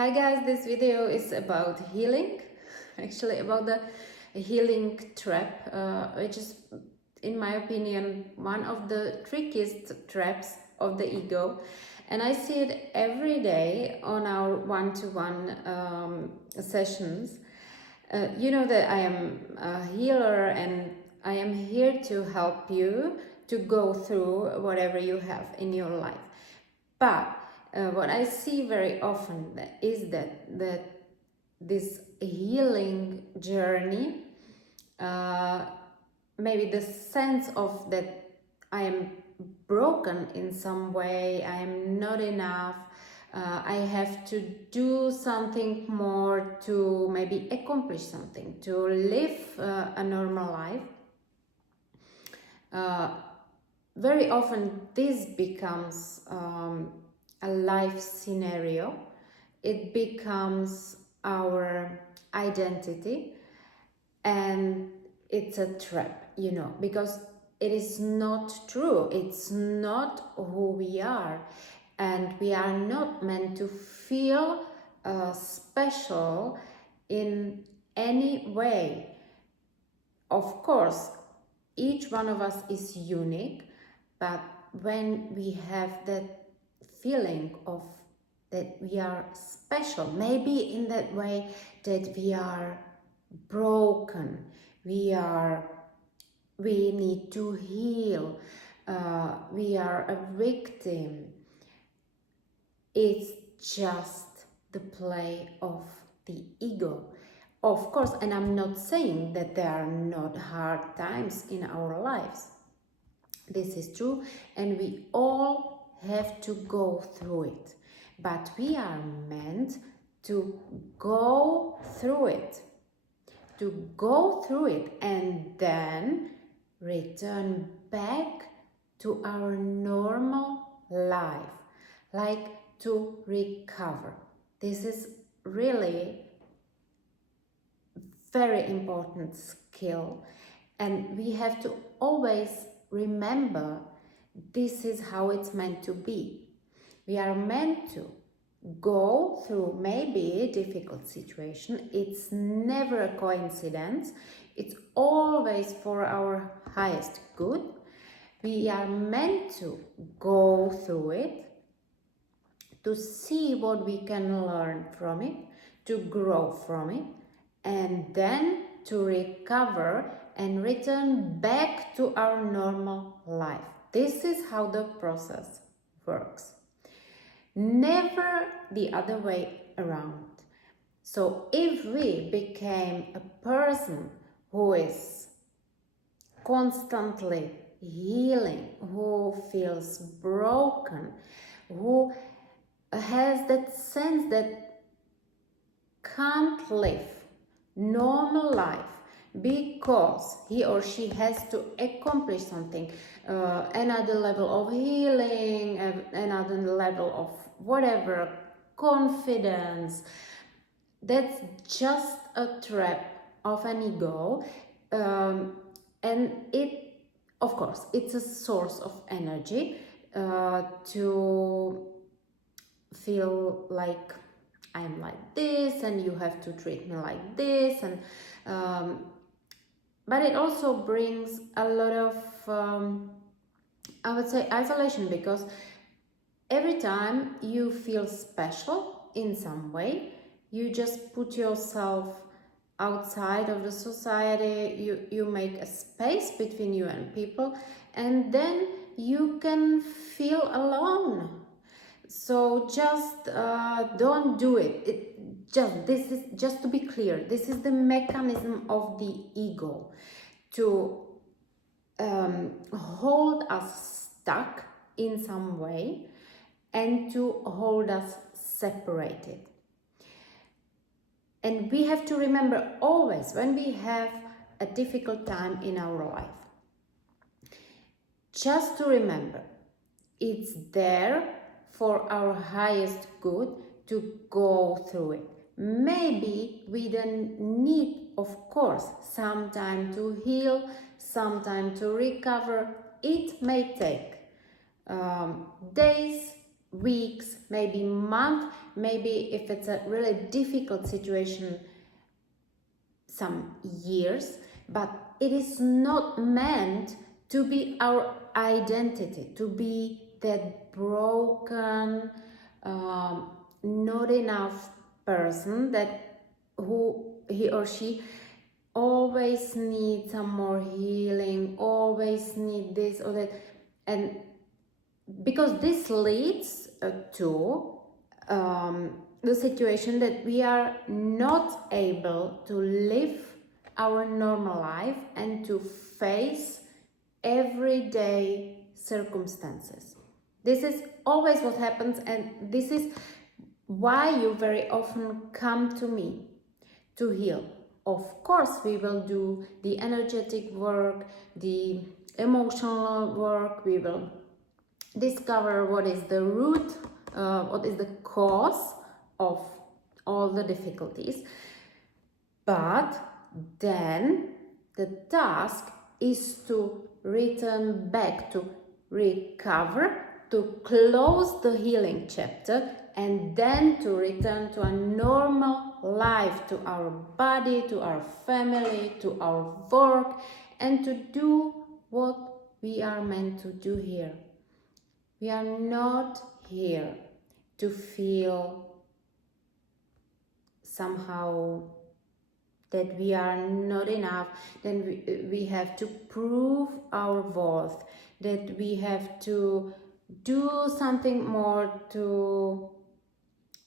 Hi guys, this video is about healing, actually about the healing trap, which is, in my opinion, one of the trickiest traps of the ego. And I see it every day on our one-to-one sessions. You know that I am a healer and I am here to help you to go through whatever you have in your life. But what I see very often is that this healing journey, uh, maybe the sense of that I am broken in some way, I am not enough, I have to do something more to maybe accomplish something, to live a normal life. Very often this becomes a life scenario. It becomes our identity, and it's a trap, because it is not true. It's not who we are, and we are not meant to feel special in any way. Of course, each one of us is unique, but when we have that feeling of that we are special, maybe in that way that we are broken, we need to heal, we are a victim, it's just the play of the ego. Of course, and I'm not saying that there are not hard times in our lives. This is true, and we all have to go through it. But we are meant to go through it, and then return back to our normal life, like to recover. This is really very important skill, and we have to always remember this is how it's meant to be. We are meant to go through maybe a difficult situation. It's never a coincidence. It's always for our highest good. We are meant to go through it, to see what we can learn from it, to grow from it, and then to recover and return back to our normal life. This is how the process works. Never the other way around. So if we became a person who is constantly healing, who feels broken, who has that sense that can't live normal life because he or she has to accomplish something, another level of healing, another level of whatever, confidence, that's just a trap of an ego, and it, of course, it's a source of energy to feel like I'm like this and you have to treat me like this, and but it also brings a lot of I would say isolation, because every time you feel special in some way, you just put yourself outside of the society, you make a space between you and people, and then you can feel alone. So just don't do it. This is just to be clear. This is the mechanism of the ego to hold us stuck in some way and to hold us separated. And we have to remember always when we have a difficult time in our life, just to remember it's there for our highest good to go through it. Maybe we don't need, of course, some time to heal, some time to recover. It may take days, weeks, maybe months, maybe if it's a really difficult situation, some years, but it is not meant to be our identity, to be that broken, not enough person that who he or she always needs some more healing, always need this or that. And because this leads to the situation that we are not able to live our normal life and to face everyday circumstances. This is always what happens, and this is why you very often come to me to heal. Of course, we will do the energetic work, the emotional work, we will discover what is the root, what is the cause of all the difficulties. But then the task is to return back, to recover, to close the healing chapter, and then to return to a normal life, to our body, to our family, to our work, and to do what we are meant to do here. We are not here to feel somehow that we are not enough, then we have to prove our worth, that we have to do something more to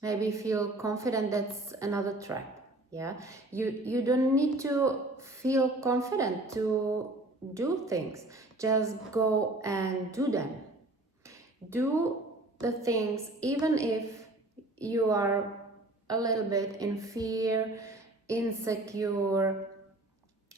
maybe feel confident. That's another trap. Yeah, you don't need to feel confident to do things. Just go and do them. Do the things even if you are a little bit in fear, insecure,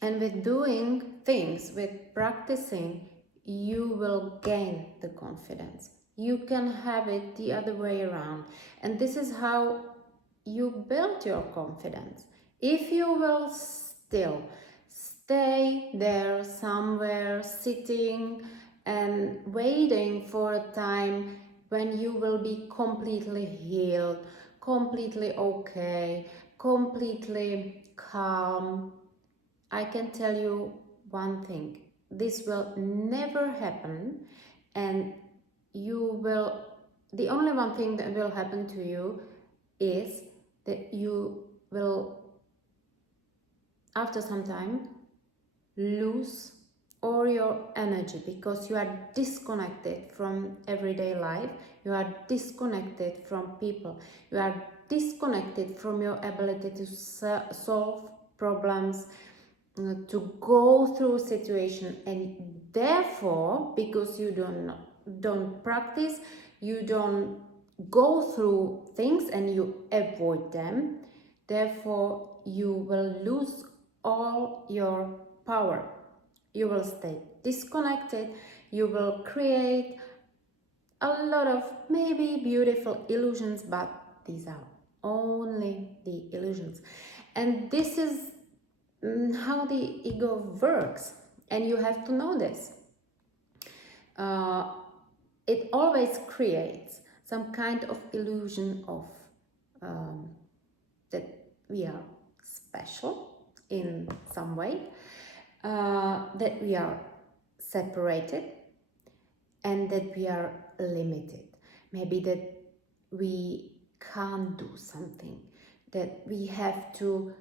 and with doing things, with practicing, you will gain the confidence. You can have it the other way around, and this is how you build your confidence. If you will still stay there somewhere sitting and waiting for a time when you will be completely healed, completely okay, completely calm, I can tell you one thing: this will never happen, and the only one thing that will happen to you is that you will, after some time, lose all your energy, because you are disconnected from everyday life, you are disconnected from people, you are disconnected from your ability to solve problems, to go through situation, and therefore, because you don't practice, you don't go through things and you avoid them, therefore you will lose all your power. You will stay disconnected, you will create a lot of maybe beautiful illusions, but these are only the illusions. And this is how the ego works, and you have to know this. It always creates some kind of illusion of that we are special in some way, that we are separated, and that we are limited. Maybe that we can't do something, that we have to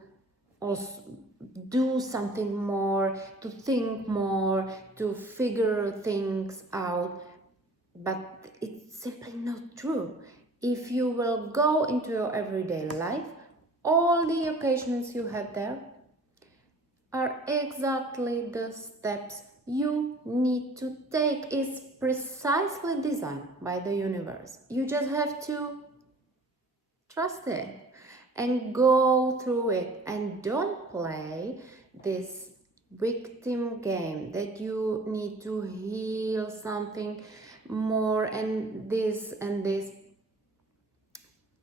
also do something more, to think more, to figure things out. But it's simply not true. If you will go into your everyday life, all the occasions you have there are exactly the steps you need to take. Is precisely designed by the universe. You just have to trust it and go through it, and don't play this victim game that you need to heal something more and this and this.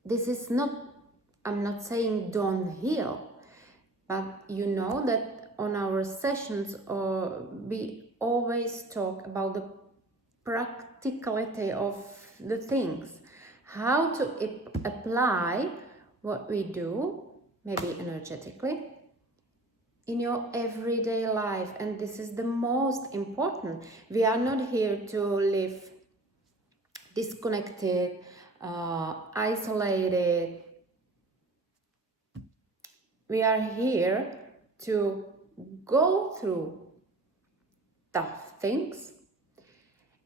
This is not, I'm not saying don't heal, but you know that on our sessions we always talk about the practicality of the things, how to apply what we do, maybe energetically, in your everyday life. And this is the most important. We are not here to live disconnected, isolated. We are here to go through tough things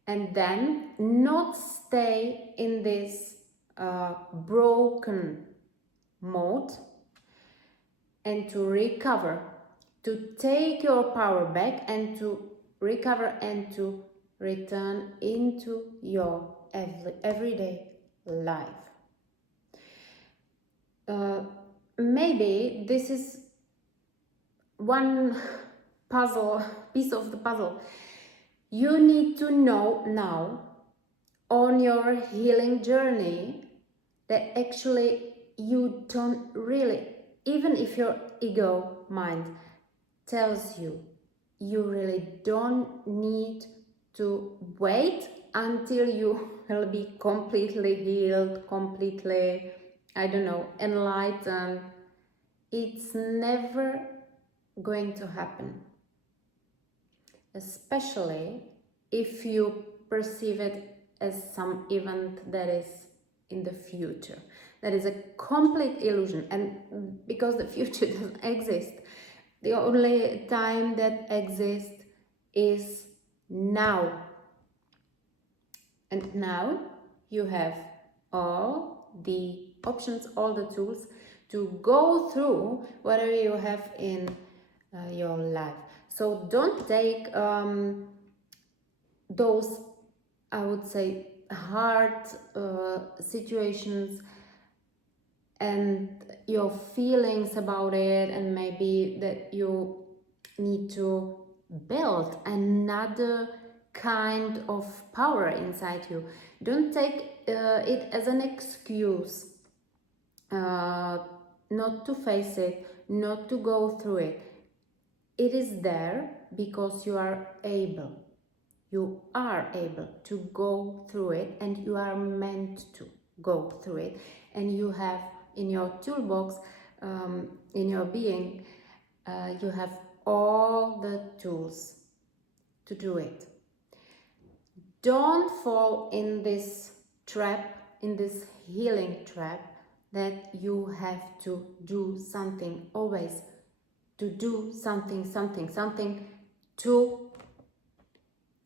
and then not stay in this broken mode, and to recover, to take your power back and to recover and to return into your everyday life. Maybe this is one piece of the puzzle you need to know now on your healing journey, that actually you don't really, even if your ego mind tells you, you really don't need to wait until you will be completely healed, completely, I don't know, enlightened. It's never going to happen, especially if you perceive it as some event that is in the future. That is a complete illusion, and because the future doesn't exist, the only time that exists is now. And now you have all the options, all the tools to go through whatever you have in your life. So don't take those, I would say, hard situations and your feelings about it, and maybe that you need to build another kind of power inside you. Don't take it as an excuse not to face it, not to go through it. It is there because you are able. You are able to go through it, and you are meant to go through it. And you have in your toolbox, in your being, you have all the tools to do it. Don't fall in this trap, in this healing trap, that you have to do something always, to do something to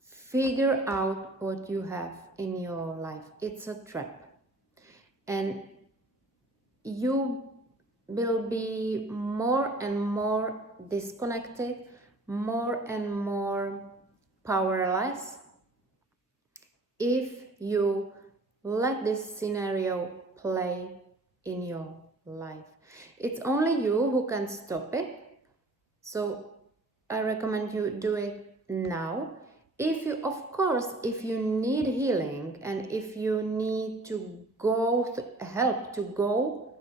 figure out what you have in your life. It's a trap, and you will be more and more disconnected, more and more powerless, if you let this scenario play in your life. It's only you who can stop it, so I recommend you do it now. If you, of course, if you need healing, and if you need to go help to go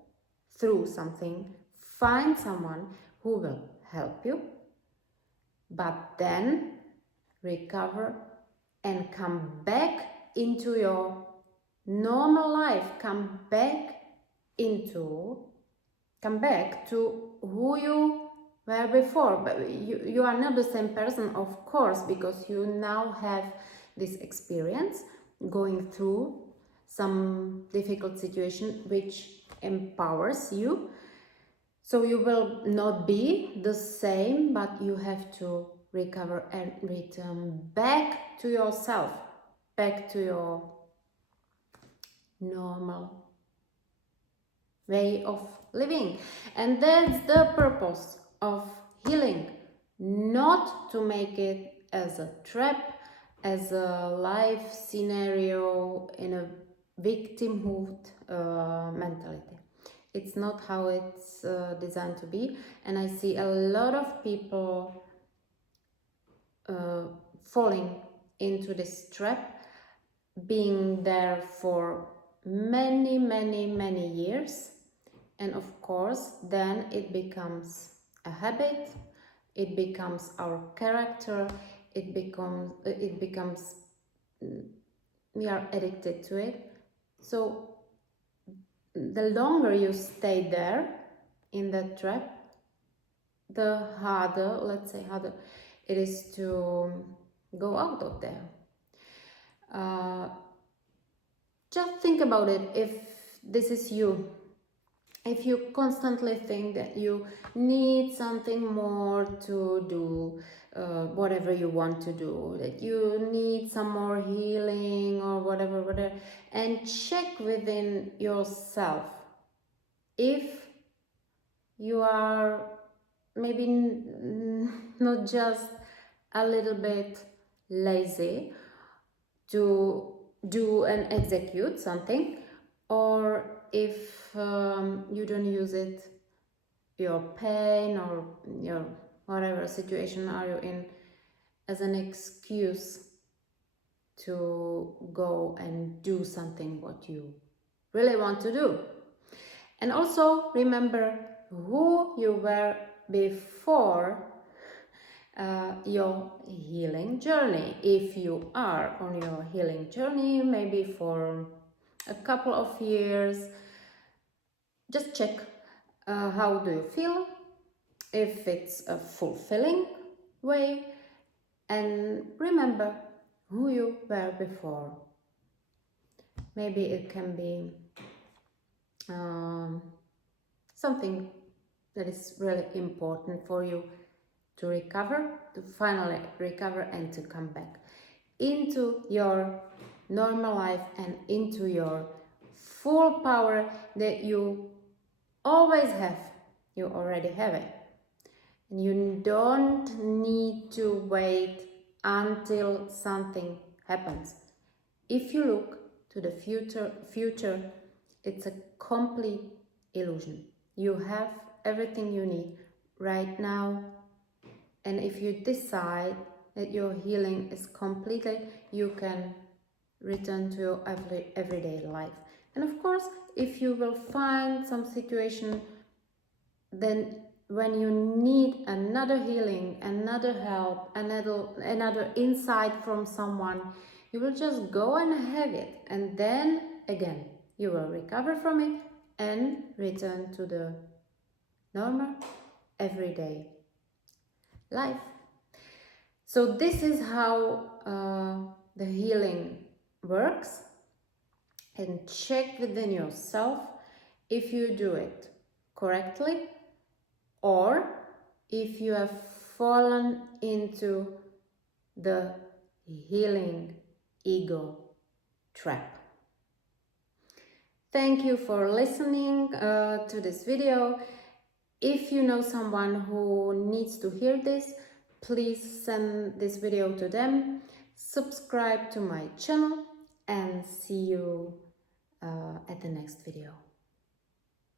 through something, find someone who will help you, but then recover and come back into your normal life, come back to who you were before. But you are not the same person, of course, because you now have this experience going through some difficult situation which empowers you. So you will not be the same, but you have to recover and return back to yourself, back to your normal way of living. And that's the purpose of healing, not to make it as a trap, as a life scenario in a victimhood mentality. It's not how it's designed to be. And I see a lot of people falling into this trap, being there for many years. And of course, then it becomes a habit, it becomes our character, it becomes we are addicted to it. So the longer you stay there in that trap, the harder, let's say harder, it is to go out of there. Just think about it. If this is you, if you constantly think that you need something more to do, whatever you want to do, that you need some more healing or whatever, and check within yourself if you are maybe not just a little bit lazy to do and execute something, or if you don't use it, your pain or your whatever situation are you in, as an excuse to go and do something what you really want to do. And also remember who you were before your healing journey. If you are on your healing journey, maybe for a couple of years, just check how do you feel, if it's a fulfilling way, and remember who you were before. Maybe it can be something that is really important for you to recover, to finally recover and to come back into your normal life and into your full power that you always have. You already have it. And you don't need to wait until something happens. If you look to the future, it's a complete illusion. You have everything you need right now. And if you decide that your healing is completed, you can return to your everyday life. And of course, if you will find some situation, then when you need another healing, another help, another insight from someone, you will just go and have it. And then again, you will recover from it and return to the normal, everyday life. So this is how the healing works. And check within yourself if you do it correctly or if you have fallen into the healing ego trap. Thank you for listening to this video. If you know someone who needs to hear this, please send this video to them. Subscribe to my channel and see you at the next video.